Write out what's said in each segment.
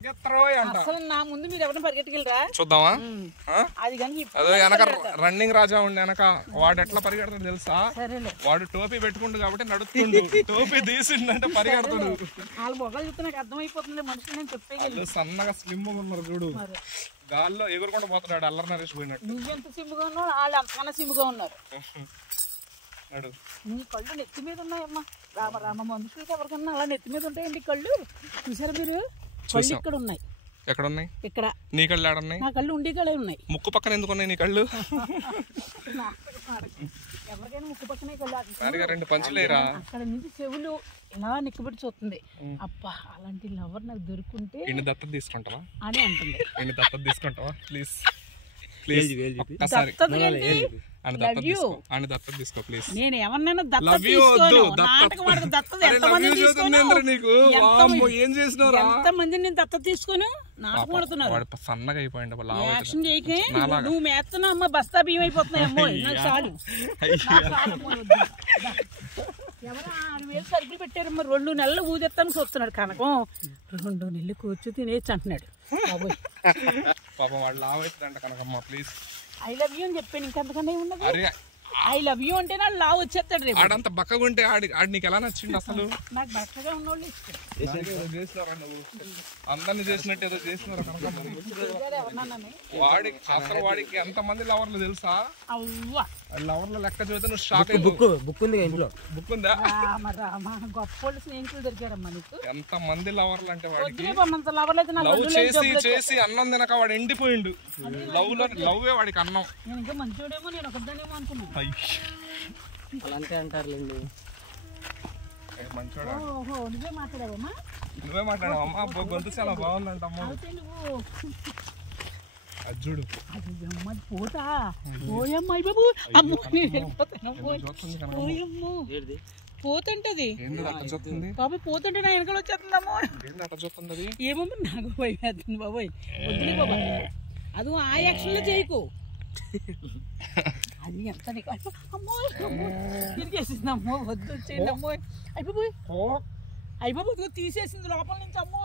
అసలు నా ముందు మీరు ఎవరైనా పరిగెట్టుకెళ్ళరా చూద్దామా? అది కానీ అదో వెనక రన్నింగ్ రాజా ఉండి వెనక వాడు ఎట్లా పరిగెడతాడు తెలుసా? వాడు టోపీ పెట్టుకుంటు కాబట్టి నడుస్తుండు, టోపీ తీసిండంటే పరిగెడతాడు. వాళ్ళ బొగ్గలు చూస్తే నాకు అర్థమైపోతుంది మనుషులు నేను చెప్పేయగలను. సన్నగా స్లిమ్ ఉన్నారు చూడు, గాల్లో ఎగురుకుండా పోతున్నాడు అల్లరి నరేష్ పోయినట్టు. నువ్వెంత సిమ్గా ఉన్నావు, వాళ్ళు అంతకన్నా సిమ్గా ఉన్నారు. నీ కళ్ళు నెత్తి మీద ఉన్నాయమ్మా. రామ రామ మనుషులకి ఎవరికన్నా అలా నెత్తి మీద ఉంటాయండి కళ్ళు. చూసారా మీరు? కళ్ళు ఇక్కడ ఉన్నాయి. ఎక్కడ ఉన్నాయి? ఇక్కడ. నీ కళ్ళు ఏడున్నాయి? నా కళ్ళు ఉండి కళ్ళే ఉన్నాయి. ముక్కు పక్కన ఎందుకు ఉన్నాయి నీ కళ్ళు? ఎవరికైనా ముక్కు పక్కనే కళ్ళు. రెండు పంచులేరా? అక్కడ నుంచి చెవులు ఇలా నిక్కబెట్టి చూస్తుంది. అబ్బా అలాంటి లవర్ నాకు దొరుకుంటే ఇన్ని దత్తత తీసుకుంటావా అని అంటుంది. ఇన్ని దత్తత తీసుకుంటావా? ప్లీజ్ నేను ఏమన్నా దత్తత తీసుకోను. నాటకం ఆడక దత్తత ఎంతమంది నేను దత్తత తీసుకొని నాటకం ఆడుతున్నారు. సన్నగా అయిపోయింది. యాక్షన్ చేయకే నువ్వు మేస్తున్నావు అమ్మ, బస్తా బియ్యం అయిపోతున్నాయి అమ్మో. నాకు చాలు. ఎవరు 6,000 సరుకులు పెట్టారమ్మా. 2 నెలలు ఊదెత్తాను చూస్తున్నాడు కనకం. 2 నెలలు కూర్చో తినేసి అంటున్నాడు. పాపం వాళ్ళు లావైతుందంట Kanakamma. Please I love you అని చెప్పాను. ఇంకెంతకన్నా ఏమున్నది? ఐ లవ్ యూ అంటే నా లావ్ వచ్చేస్తాడు రేపు. ఆడంత బక్కగా ఉంటే ఆడి నీకు ఎలా నచ్చింది అసలు? నాకు బక్కగా ఉన్నోళ్ళు ఇష్టం. అందరిని చేసినట్టు ఏదో చేసినారు. వాడికి అసలు వాడికి ఎంత మంది లవర్లు తెలుసా? లవర్ల లెక్క చూస్తే నువ్వు షాక్. బుక్ ఉంది ఇంట్లో. బుక్ ఉందా? గొప్ప స్నేహితులు దొరికారమ్మా నీకు. ఎంత మంది లవర్లు అంటే వాడికి. లవ్ చేసి అన్నం తినక వాడు ఎండిపోయిండు. లవ్వే వాడికి అన్నం. నేను ఇంకా మంచోడేమో, నేను ఒకదానేమో అనుకున్నాను. అలాంటి అంటారులేండి. మంచోడా? నువ్వే మాట్లాడావమ్మా? నువ్వే మాట్లాడావమ్మా? గొంతు చాలా బాగుందంటమ్మా. అజ్జుడు పోతా పోయమ్మ. బాబు అమ్మో నేను వెళ్ళిపోతాను. పోయమ్మో పోతుంటది బాబాయ్. పోతుంటే నా వెనకాల వచ్చేస్తుందమ్మో. ఏమమ్మా నాకు భయం వేస్తుంది బాబాయ్. వద్దులే బాబాయ్, అది ఆ యాక్షన్ లో చేయకు. అది ఎంత అమ్మో తిరిగేసింది అమ్మో. వద్దు వచ్చేయండి అమ్మో. అయిపోయి అయిపోయి తీసేసింది లోపల నుంచి అమ్మో.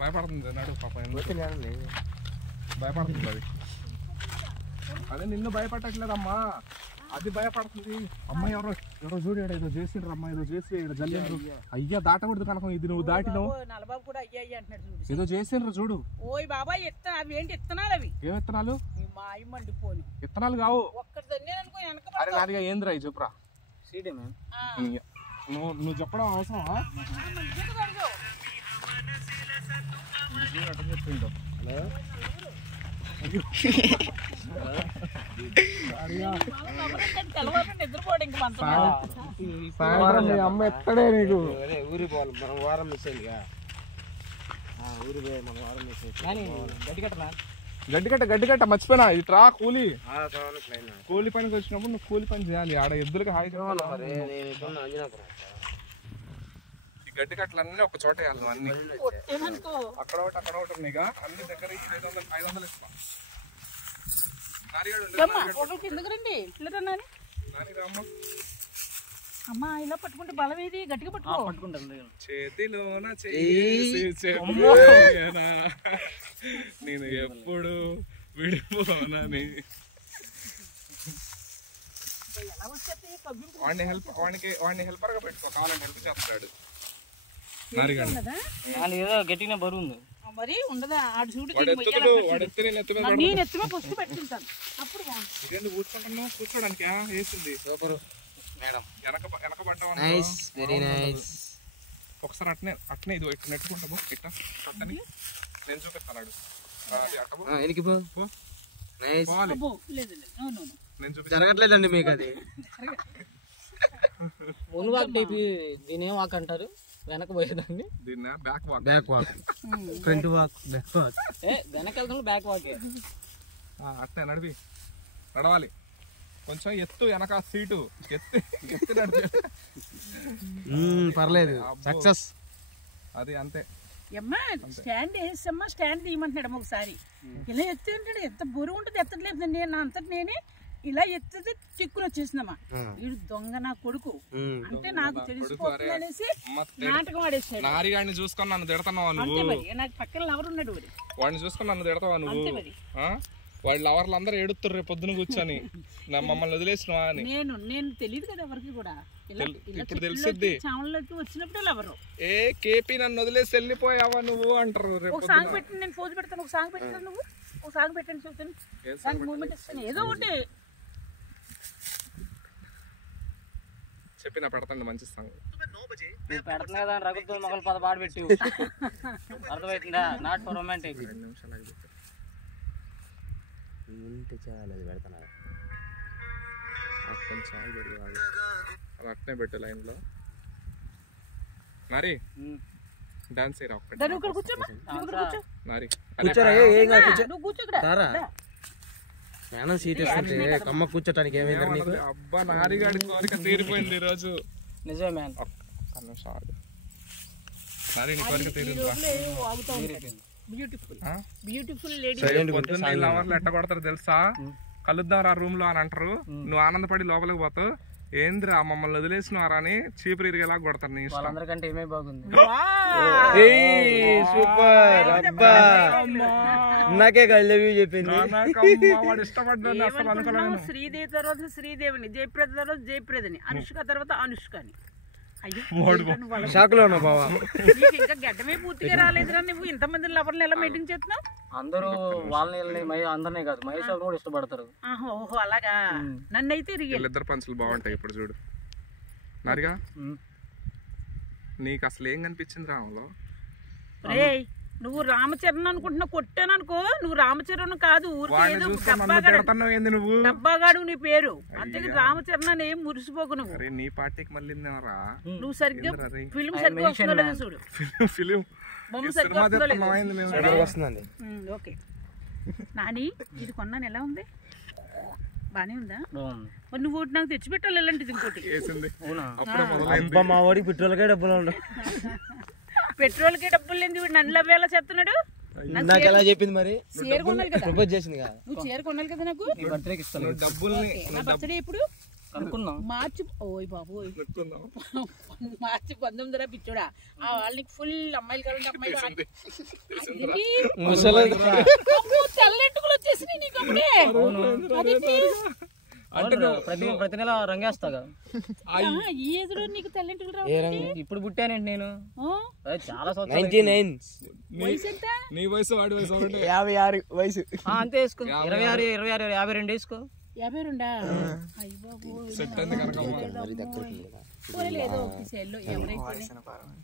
భయపడుతుంది నాడు పాప. భయపడుతుంది అది. అదే నిన్ను భయపడట్లేదమ్మా, అది భయపడుతుంది. అమ్మాయి ఎవరో చూడాడు, ఏదో చేసిండ్రు అమ్మా, ఏదో చేసి జల్లిండ్రు. అయ్యా దాటకూడదు కనుక, ఇది నువ్వు దాటినావు. ఏదో చేసిండ్రు చూడు. ఓయ్ బాబాయ్ అవి ఏంటి ఇత్తనాలు? అవి ఏం విత్తనాలు? మండిపోను విత్తనాలు కావు. ఒక్కటి నాదిగా ఏంద్రా ఈ చెప్పురా. నువ్వు చెప్పడం అవసరమా? చెప్పిండు. అమ్మ ఎత్తడే నీకు. ఊరి పోవాలి మనం, వారం మిస్ అయిందిగా. ఊరి పోయి మనం వారం మిస్ అయింది. గడ్డి కట్ట మర్చిపోయినా. ఇట్రా కూలి పనికి వచ్చినప్పుడు నువ్వు కూలి పని చేయాలి. ఆడ ఎద్దులకి హాయి ఈ గడ్డి కట్టలన్నీ ఒక చోట వేయాలి. నువ్వు అన్ని అక్కడ ఒకటి అక్కడ ఒకటి ఉన్నాయిగా, అన్ని దగ్గర 500 ఇస్తా. అమ్మా ఇలా పట్టుకుంటే బలం ఏది? గట్టిగా పట్టుకుంటాను. చేతిలోన నేను ఎప్పుడు విడిపోనని. వాడిని హెల్పర్ గా పెట్టుకో, కావాలని హెల్ప్ చేస్తాడు. ఏదో గట్టిగా బరువు ఉంది మరి ఉండదా? ఆడు చూడు నేను ఎత్తుమే ఫస్ట్ పెట్టుకుంటాను. అప్పుడు కూర్చుంటున్నావు, కూర్చోడానికి వేసింది. Super madam. వెనకబడ్డావు ఒకసారి అట్నే ఇది నెట్టుకుంటాము. ఇట్లా కట్టని నేను చూపిస్తాను. జరగట్లేదండి మీకు అది. ముందు వాక్ దీని ఏం వాక్ అంటారు? వెనక పోయేదాన్ని back walk. Front walk, back walk. వెనక వెళ్తాను బ్యాక్ వాకే. అట్నే నడవాలి. కొంచెం ఎత్తు వెనక సీటు ఎత్తి పర్లేదు. సక్సెస్ అది అంతే. స్టాండ్ వేసమ్మా, స్టాండ్ తీయమంటున్నాడు ఒకసారి. ఇలా ఎత్తి అంటాడు. ఎంత బరువు ఉంటుంది ఎత్తట్లేదండి. నా అంతటి నేనే ఇలా ఎత్తితే చిక్కున వచ్చేసిందమ్మా. వీడు దొంగ నా కొడుకు అంటే నాకు తెలిసిపోతుంది అనేసి నాటకం ఆడేసాడు. నారిగాడిని చూసుకొని నన్ను తిడతావు అంతే నువ్వు. మరి నాకు పక్కన లవర్ ఉన్నాడు వాడు. వాడిని చూసుకొని నన్ను తిడతావా నువ్వు? అంతే మరి. వాళ్ళ లవర్లు అందరూ ఎడుతుర్రు రేపు పొద్దున కూర్చొని మమ్మల్ని వదిలేసినవా అని. నేను తెలియదు కదా ఎవరికి కూడా. ఇప్పుడు తెలిసిద్ది చావల్లోకి వచ్చినప్పుడు లవరు. ఏ కేపీ నన్ను వదిలేసి వెళ్ళిపోయావా నువ్వు అంటారు రేపు. ఒక సాంగ్ పెట్టి నేను పోజు పెడతాను. ఒక సాంగ్ పెట్టాను నువ్వు. ఒక సాంగ్ పెట్టండి చూస్తాను. దానికి మూమెంట్ ఇస్తాను ఏదో ఒకటి చెప్పిన పెడతాను మంచి సాంగ్. పెడుతున్నా కదా రఘుతో మొగలు పద పాడు పెట్టి అర్థమవుతుందా? Not for romantic. 2 నిమిషాలు ఆగి పెట్టు. ఇంటి చాలా అది పెడతాను. కొంచెం ఆగి పెట్టు. అలా అట్నే పెట్టు లైన్లో. మరి డాన్స్ చేయరా ఒక్కటి. నువ్వు ఇక్కడ కూర్చోమ్మా. నువ్వు ఇక్కడ కూర్చో. మరి కూర్చోరా. ఏం కాదు కూర్చో. నువ్వు కూర్చో ఇక్కడ. నేను సీట్ ఇస్తుంటే కమ్మ కూర్చోటానికి ఏమైంది నీకు? అబ్బా నారిగాడి కోరిక తీరిపోయింది ఈ రోజు. నిజమే మ్యాన్. ఒక్క నిమిషం ఆగు. నారి నీ కోరిక తీరిందా? Beautiful beautiful lady. పొద్దున్న లవర్లు ఎట్ట కొడతారు తెలుసా? కలుద్దాం రా రూమ్ లో అని అంటారు. నువ్వు ఆనందపడి లోపలికి పోతావు. ఏంద్రా మమ్మల్ని వదిలేసినవారా అని చీపురు ఇరిగేలా కొడతారు. నీ వాళ్ళందరికంటే ఏమే బాగుంది. సూపర్ అబ్బా నాకే కళ్ళవి చెప్పింది. వాడు ఇష్టపడ్డాను అసలు అనుకోలేదు. శ్రీదేవి తర్వాత శ్రీదేవిని, జయప్రద తర్వాత జయప్రదని, అనుష్క తర్వాత అనుష్కని. షాక్ లో ఉన్నా బావా. నీకు ఇంకా గడ్డమే పూర్తిగా రాలేదురా. నువ్వు ఇంతమంది లవర్లు ఎలా మెయింటైన్ చేస్తున్నావు? అందరూ వాళ్ళని అందరినీ కాదు మహేష్ కూడా ఇష్టపడతారు. ఓహో అలాగా. నన్నైతే ఇద్దరు పంచులు బాగుంటాయి. ఇప్పుడు చూడు నారిగా నీకు అసలు ఏం కనిపించింది రాములో? నువ్వు రామచరణ్ అనుకుంటున్నావు. కొట్టాను అనుకో. నువ్వు రామచరణ్ కాదు, డబ్బాగాడు నీ పేరు. అంతే రామచరణ్ అని ఏం మురిసిపోకు నువ్వు. నీ పార్టీకి మళ్ళీ నువ్వు సరిగ్గా ఫిల్మ్ సరిగ్గా వస్తుందో చూడు. ఫిలిం బొమ్మ సరిగ్గా వస్తుందండి. ఓకే నాని ఇది కొన్నాను. ఎలా ఉంది? బానే ఉందా? మరి నువ్వు నాకు తెచ్చిపెట్టాలి ఇలాంటిది. ఇంకోటి మా వాడికి పెట్రోల్కే డబ్బులు ఉండవు. పెట్రోల్ కి డబ్బులు లేని నన్ను లవ్వేలా చెప్తున్నాడు. నాకు ఎలా చెప్పింది మరి? చీర కొనాలి కదా. ప్రపోజ్ చేసింది కదా. నువ్వు చీర కొనాలి కదా నాకు. నా బర్త్డే ఎప్పుడు? మార్చి. ఓయ్ బాబు మార్చి 19 పిచ్చోడా. వాళ్ళకి ఫుల్ అమ్మాయిలు కావాలంటే అమ్మాయిలు తెల్లెంటుకులు వచ్చేసినాయి నీకు అప్పుడే. ప్రతి నెల రంగేస్తాగా. ఈ ఏజ్ లో నీకు తెల్లెంటుకులు రావు. ఇప్పుడు పుట్టానండి నేను. చాలా వయసు ఎంత? నీ వయసు వాడి వయసు 56 వయసు. అంతే వేసుకో. 26 26 52 వేసుకో. 52 లేదో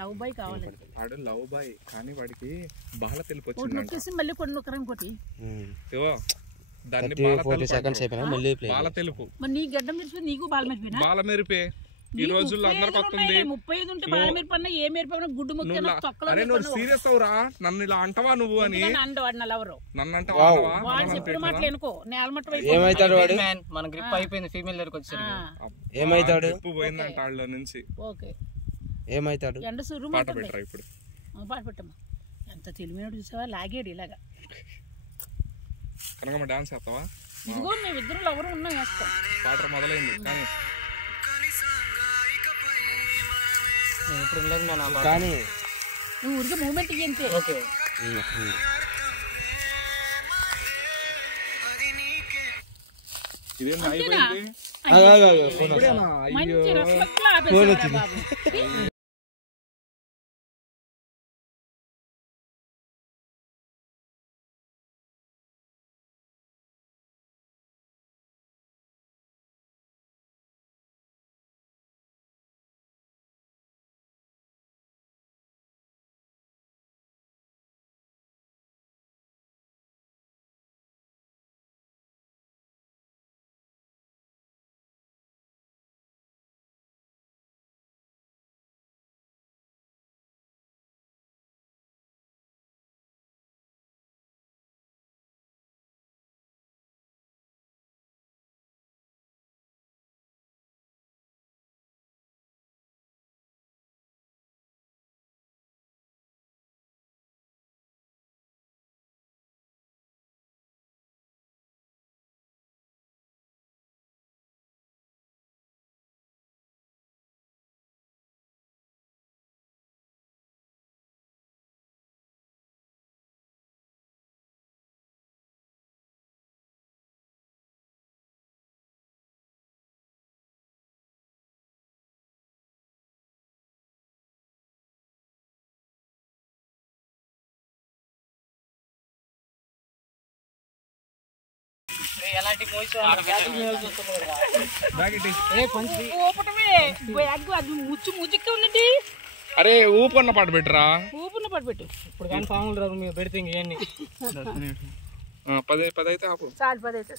లవ్ బాయ్ కావాలి. వాడు లవ్ బాయ్ కానీ వాడికి బాగా తెలుపు వచ్చింది. మళ్ళీ కొన్ని ఇంకోటి దాన్ని బాల తెలుపు. మరి నీ గడ్డం మెరిపి నీకు బాల మెరిపినా? బాల మెరిపే ఈ రోజుల్లో అందరికి వస్తుంది. 35 ఉంటే బాల మెరిపన్నా ఏ మెరిపన్నా గుడ్డు ముక్కన తొక్కలో. అరే నువ్వు సీరియస్ అవురా? నన్ను ఇలా అంటవా నువ్వు అని? అండవాడు నా లవరు. నన్ను అంటవా? వాడు చెప్పిన మాటలు ఎనుకో. నేలమట్టం ఏమైతాడు వాడు? మన గ్రిప్ అయిపోయింది ఫీమేల్ దగ్గరికి వచ్చారు. ఏమైతాడు? పోయిందంట వాళ్ళ నుంచి. ఓకే ఏమైతాడు? ఎండ సురు పాట పెట్టరా ఇప్పుడు? పాట పెట్టమ్మా. ఎంత తెలివినోడు చూసావా? లాగేడు ఇలాగా. కనకమ్మ డాన్స్ చేస్తావా? ఇదిగో మేమిద్దరు లవరు ఉన్నాం వేస్తాం. పాట మొదలైంది కానీ కానీ నువ్వు ఊరికే మూమెంట్ ఇయ్యంతే. ఓకే ఇదేంటి అయిపోయింది? మంచి రసమట్లా ఆపేసారా బాబు. అది ముచ్చుకే ఉందండి. అరే ఊపన్న పాట పెట్టరా, ఊపున్న పాటు పెట్టు. ఇప్పుడు కానీ పాములు రాదు, మీరు పెడితే ఇంక 10 అయితే ఆపు. చాలు 10 అయితే